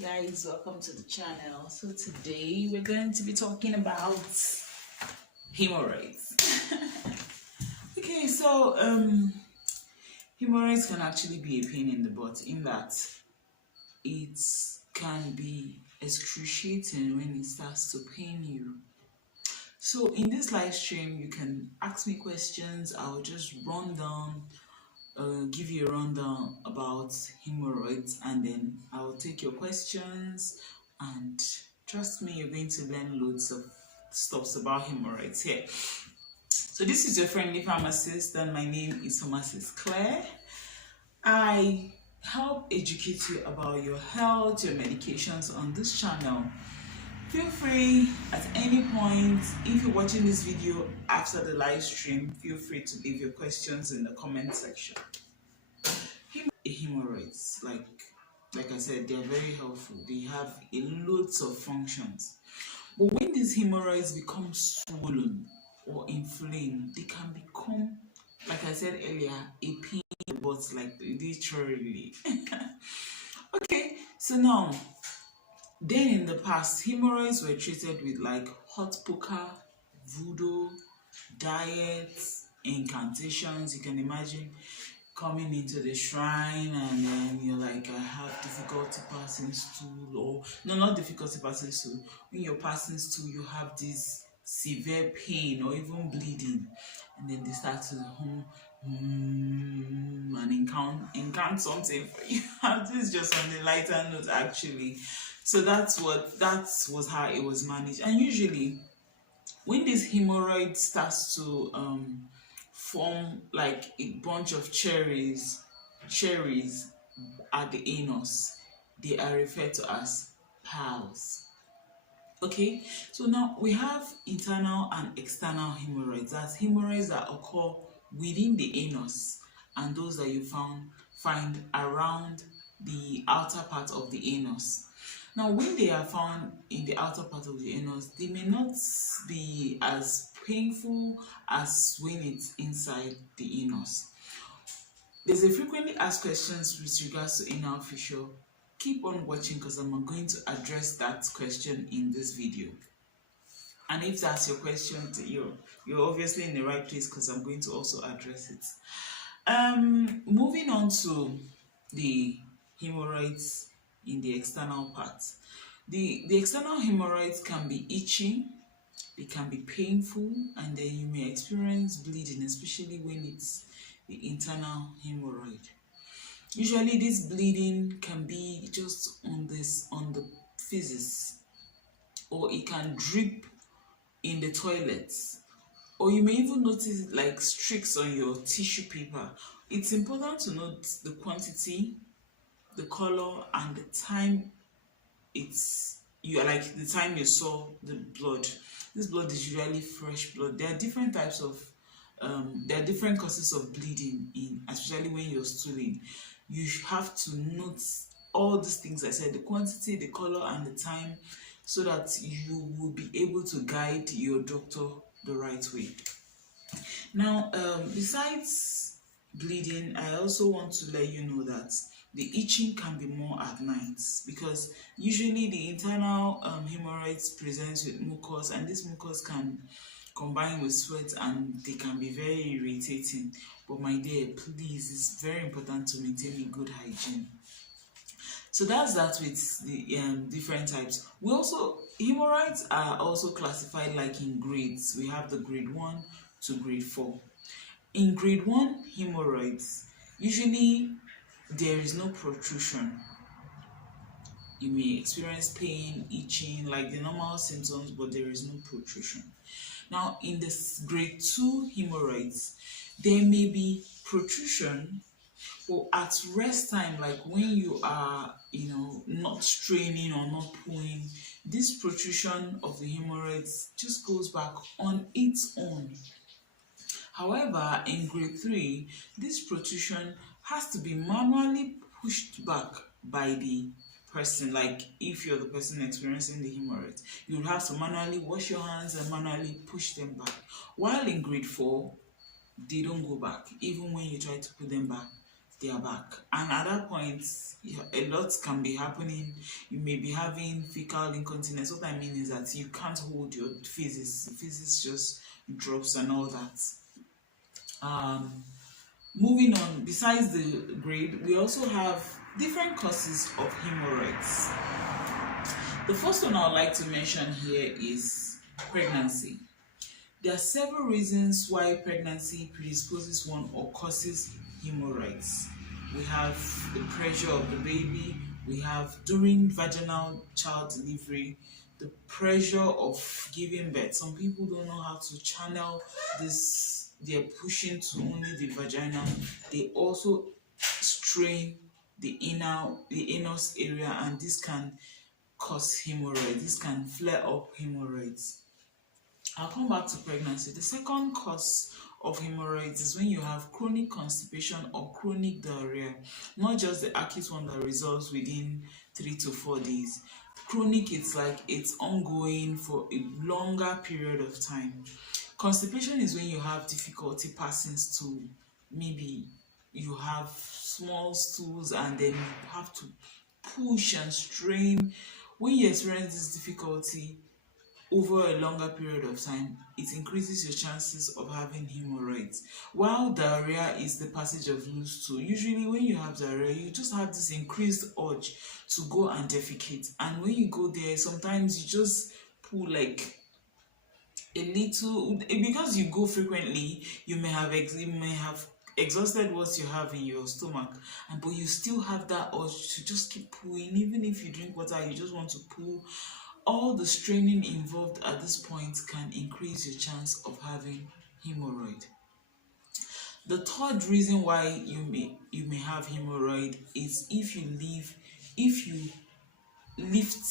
Guys, welcome to the channel. So today we're going to be talking about hemorrhoids. Okay, so hemorrhoids can actually be a pain in the butt, in that it can be excruciating when it starts to pain you. So in this live stream you can ask me questions. I'll just give you a rundown about hemorrhoids, and then I'll take your questions, and trust me, you're going to learn loads of stuff about hemorrhoids here. So this is your friendly pharmacist, and my name is Pharmacist Claire. I help educate you about your health, your medications on this channel. Feel free at any point, if you're watching this video after the live stream, feel free to leave your questions in the comment section. Hemorrhoids, like I said, they are very helpful. They have loads of functions. But when these hemorrhoids become swollen or inflamed, they can become, like I said earlier, a pain in the butt, like literally. Okay, so now, then in the past, hemorrhoids were treated with like hot poker, voodoo, diets, incantations. You can imagine coming into the shrine and then you're like, I have difficulty passing stool, or no, not difficulty passing stool. When you're passing stool, you have this severe pain or even bleeding, and then they start to and incant something for you. This is just on the lighter note, actually. So that was how it was managed. And usually when this hemorrhoid starts to form like a bunch of cherries at the anus, they are referred to as piles. Okay, so now we have internal and external hemorrhoids. That's hemorrhoids that occur within the anus, and those that you find around the outer part of the anus. Now, when they are found in the outer part of the anus, they may not be as painful as when it's inside the anus. There's a frequently asked questions with regards to anal fissure. Keep on watching, because I'm going to address that question in this video. And if that's your question, you're obviously in the right place, because I'm going to also address it. Moving on to the hemorrhoids in the external part. The external hemorrhoids can be itchy, they can be painful, and then you may experience bleeding, especially when it's the internal hemorrhoid. Usually this bleeding can be just on the feces, or it can drip in the toilets, or you may even notice like streaks on your tissue paper. It's important to note the quantity, the color, and the time the time you saw the blood. This blood is usually fresh blood. There are different types of there are different causes of bleeding, especially when you're stooling. You have to note all these things I said: the quantity, the color, and the time, so that you will be able to guide your doctor the right way. Now, besides bleeding, I also want to let you know that the itching can be more at night, because usually the internal hemorrhoids presents with mucus, and this mucus can combine with sweat, and they can be very irritating. But my dear, please, it's very important to maintain a good hygiene. So that's that with the different types. Hemorrhoids are also classified like in grades. We have the grade 1 to grade 4. In grade 1 hemorrhoids, usually there is no protrusion. You may experience pain, itching, like the normal symptoms, but there is no protrusion. Now, in this grade 2 hemorrhoids, there may be protrusion, but at rest time, like when you are, not straining or not pulling, this protrusion of the hemorrhoids just goes back on its own. However, in grade 3, this protrusion has to be manually pushed back by the person. Like if you're the person experiencing the hemorrhoids, you would have to manually wash your hands and manually push them back. While in grade 4, they don't go back. Even when you try to put them back, their back. And at that point, a lot can be happening. You may be having fecal incontinence. What I mean is that you can't hold your feces just drops and all that. Moving on, besides the grade, we also have different causes of hemorrhoids. The first one I would like to mention here is pregnancy. There are several reasons why pregnancy predisposes one or causes hemorrhoids. We have the pressure of the baby, we have during vaginal child delivery, the pressure of giving birth. Some people don't know how to channel this, they're pushing to only the vagina. They also strain the anus area, and this can cause hemorrhoids. This can flare up hemorrhoids. I'll come back to pregnancy. The second cause of hemorrhoids is when you have chronic constipation or chronic diarrhea, not just the acute one that resolves within 3 to 4 days. Chronic, it's like it's ongoing for a longer period of time. Constipation is when you have difficulty passing stool. Maybe you have small stools and then you have to push and strain. When you experience this difficulty over a longer period of time, it increases your chances of having hemorrhoids. While diarrhea is the passage of loose stool, usually when you have diarrhea, you just have this increased urge to go and defecate. And when you go there, sometimes you just pull like a little, because you go frequently, you may have exhausted what you have in your stomach, but you still have that urge to just keep pulling. Even if you drink water, you just want to pull. All the straining involved at this point can increase your chance of having hemorrhoid. The third reason why you may have hemorrhoid is if you lift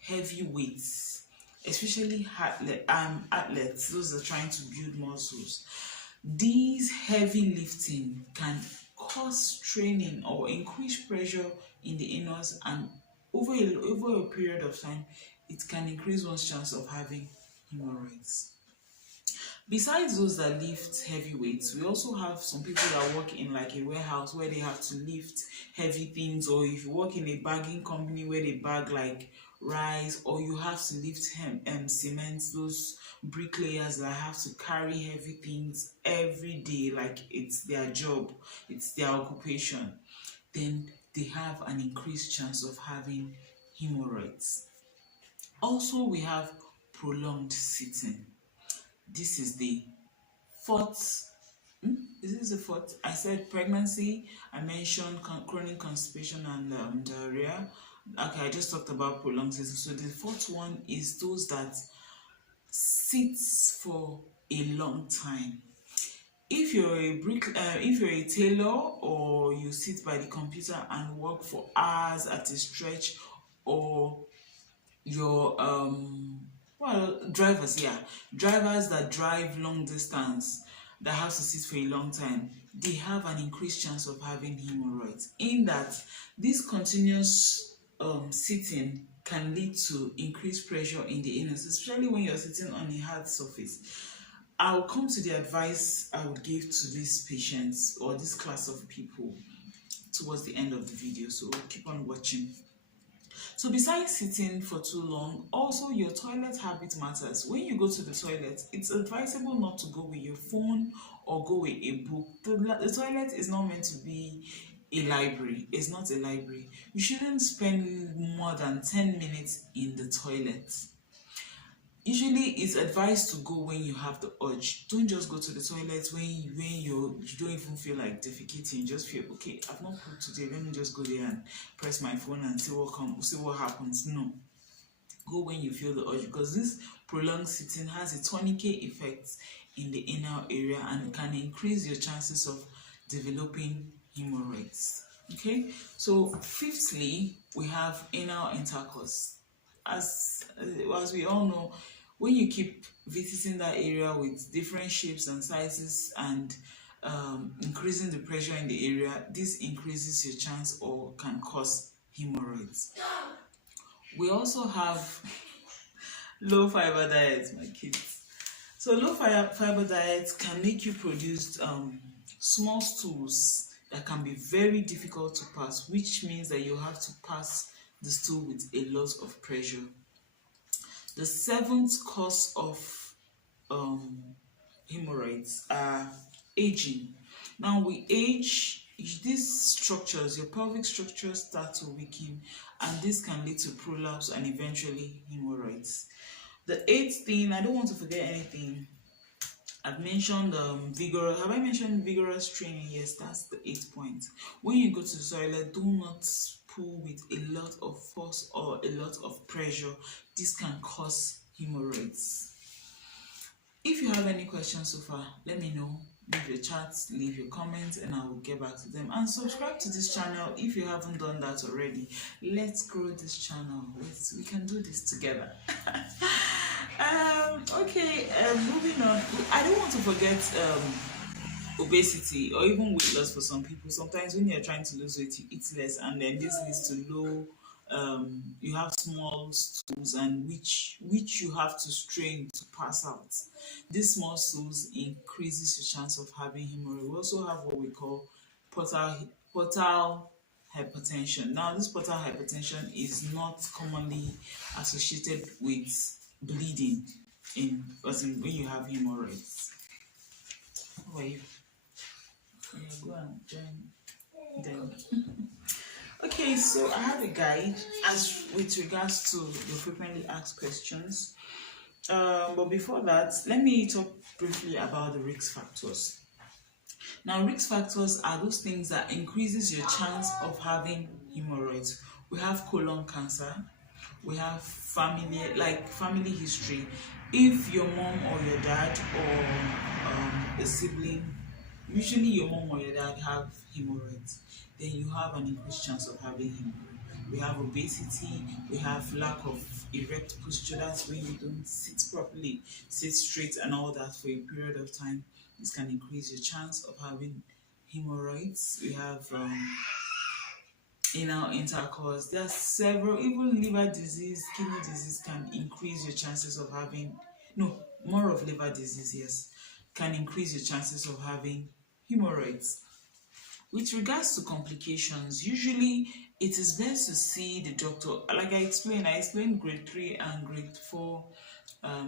heavy weights, especially athletes, those that are trying to build muscles. These heavy lifting can cause straining or increase pressure in the anus, and over a period of time, it can increase one's chance of having hemorrhoids. Besides those that lift heavy weights, we also have some people that work in like a warehouse where they have to lift heavy things, or if you work in a bagging company where they bag like rice, or you have to lift cement, those bricklayers that have to carry heavy things every day, like it's their job, it's their occupation, then they have an increased chance of having hemorrhoids. Also, we have prolonged sitting. This is the fourth. This is the fourth. I said pregnancy, I mentioned chronic constipation and diarrhea. Okay, I just talked about prolonged sitting. So the fourth one is those that sits for a long time. If you're a tailor, or you sit by the computer and work for hours at a stretch, or your drivers that drive long distance, that have to sit for a long time, they have an increased chance of having hemorrhoids, in that this continuous sitting can lead to increased pressure in the anus, especially when you're sitting on a hard surface. I'll come to the advice I would give to these patients or this class of people towards the end of the video, so keep on watching. So besides sitting for too long, also your toilet habit matters. When you go to the toilet, it's advisable not to go with your phone or go with a book. The toilet is not meant to be a library. It's not a library. You shouldn't spend more than 10 minutes in the toilet. Usually it's advised to go when you have the urge. Don't just go to the toilet when you don't even feel like defecating. You just feel, okay, I've not pooped today, let me just go there and press my phone and see what happens. No. Go when you feel the urge, because this prolonged sitting has a tourniquet effect in the anal area and can increase your chances of developing hemorrhoids. Okay, so fifthly, we have anal intercourse. As we all know, when you keep visiting that area with different shapes and sizes and increasing the pressure in the area, this increases your chance or can cause hemorrhoids. We also have low fiber diets, my kids. So low fiber diets can make you produce small stools that can be very difficult to pass, which means that you have to pass the stool with a lot of pressure. The seventh cause of hemorrhoids are aging. Now, we age, these structures, your pelvic structures start to weaken, and this can lead to prolapse and eventually hemorrhoids. The eighth thing, I don't want to forget anything. I've mentioned vigorous. Have I mentioned vigorous training? Yes, that's the 8th point. When you go to the toilet, do not pull with a lot of force or a lot of pressure. This can cause hemorrhoids. If you have any questions so far, let me know. Leave your chats, leave your comments, and I will get back to them. And subscribe to this channel if you haven't done that already. Let's grow this channel. We can do this together. Okay, moving on. I don't want to forget obesity or even weight loss for some people. Sometimes when you're trying to lose weight, you eat less, and then this leads to low. You have small stools, and which you have to strain to pass out. These small stools increases your chance of having hemorrhoid. We also have what we call portal hypertension. Now, this portal hypertension is not commonly associated with bleeding when you have hemorrhoids. How are you? Yeah, go and join them. Okay, so I have a guide as with regards to the frequently asked questions. But before that, let me talk briefly about the risk factors. Now, risk factors are those things that increases your chance of having hemorrhoids. We have colon cancer. We have family history. If your mom or your dad or a sibling, usually your mom or your dad have hemorrhoids, then you have an increased chance of having hemorrhoids. We have obesity, we have lack of erect posture, that's when you don't sit properly, sit straight and all that for a period of time. This can increase your chance of having hemorrhoids. We have intercourse. There are several, even liver disease, kidney disease can increase your chances of having, more of liver disease, yes, can increase your chances of having hemorrhoids. With regards to complications, usually it is best to see the doctor. Like I explained grade 3 and grade 4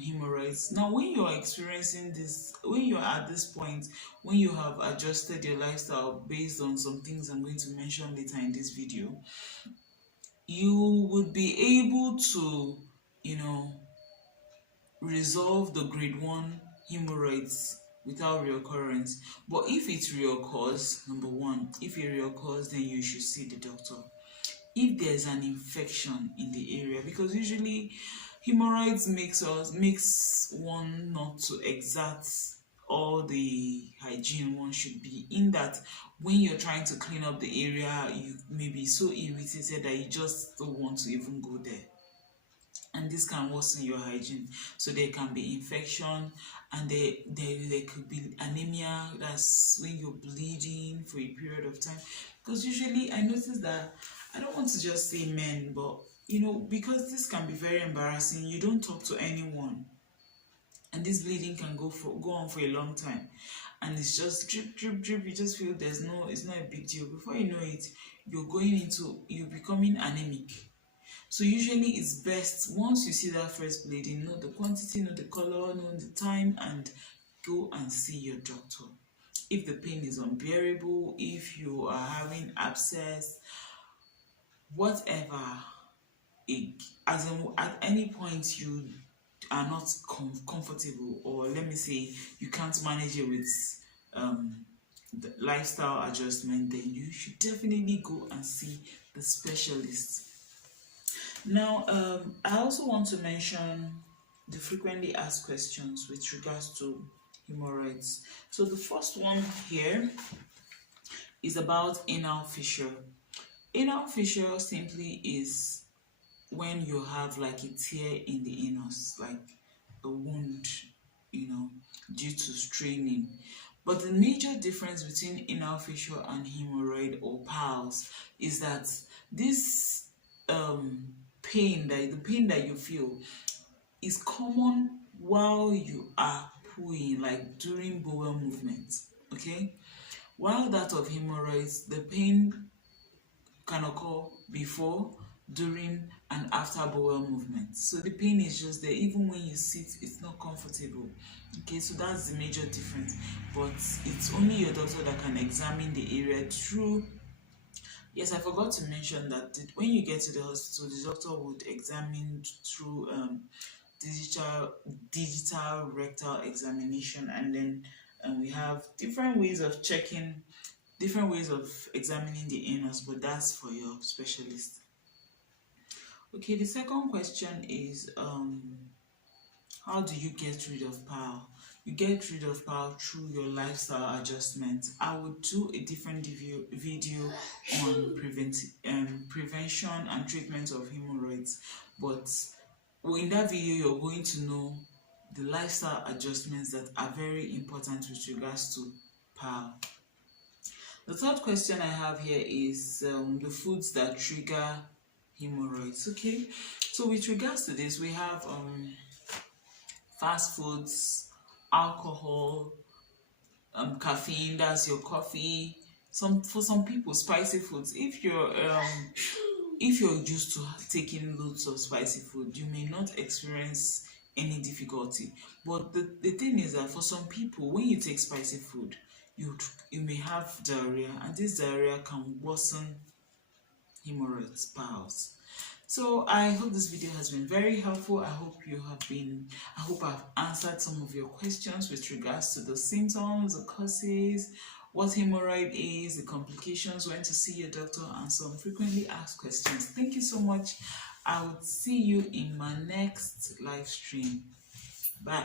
hemorrhoids. Now, when you're experiencing this, when you're at this point, when you have adjusted your lifestyle based on some things I'm going to mention later in this video, you would be able to, resolve the grade 1 hemorrhoids without reoccurrence. But if it reoccurs, number one, if it reoccurs, then you should see the doctor. If there's an infection in the area, because usually hemorrhoids makes one not to exert all the hygiene one should be, in that when you're trying to clean up the area, you may be so irritated that you just don't want to even go there, and this can worsen your hygiene. So there can be infection, and there could be anemia. That's when you're bleeding for a period of time. Because usually I notice that, I don't want to just say men, but because this can be very embarrassing, you don't talk to anyone, and this bleeding can go on for a long time, and it's just drip drip drip. You just feel it's not a big deal. Before you know it, you're becoming anemic. So usually it's best, once you see that first bleeding, know the quantity, know the color, know the time, and go and see your doctor. If the pain is unbearable, if you are having abscess, whatever, at any point you are not comfortable, or let me say you can't manage it with the lifestyle adjustment, then you should definitely go and see the specialist. Now, I also want to mention the frequently asked questions with regards to hemorrhoids. So the first one here is about anal fissure. Anal fissure simply is when you have like a tear in the anus, like a wound, due to straining. But the major difference between anal fissure and hemorrhoid or piles is that this the pain that you feel is common while you are pooing, like during bowel movement. Okay, While that of hemorrhoids, the pain can occur before, during, and after bowel movement. So the pain is just there. Even when you sit, it's not comfortable. Okay, so that's the major difference. But it's only your doctor that can examine the area through. Yes, I forgot to mention that when you get to the hospital, the doctor would examine through digital rectal examination, and then we have different ways of checking, different ways of examining the anus, but that's for your specialist. Okay, the second question is how do you get rid of bowel? You get rid of bowel through your lifestyle adjustment. I will do a different video on prevention and treatment of hemorrhoids, but in that video you're going to know the lifestyle adjustments that are very important with regards to bowel. The third question I have here is the foods that trigger hemorrhoids. Okay, so with regards to this, we have fast foods, alcohol, caffeine, that's your coffee. For some people, spicy foods. If you're used to taking loads of spicy food, you may not experience any difficulty. But the thing is that for some people, when you take spicy food, you may have diarrhea, and this diarrhea can worsen hemorrhoids, bowels. So I hope this video has been very helpful. I hope I've answered some of your questions with regards to the symptoms, the causes, what hemorrhoid is, the complications, when to see your doctor, and some frequently asked questions. Thank you so much. I will see you in my next live stream. Bye.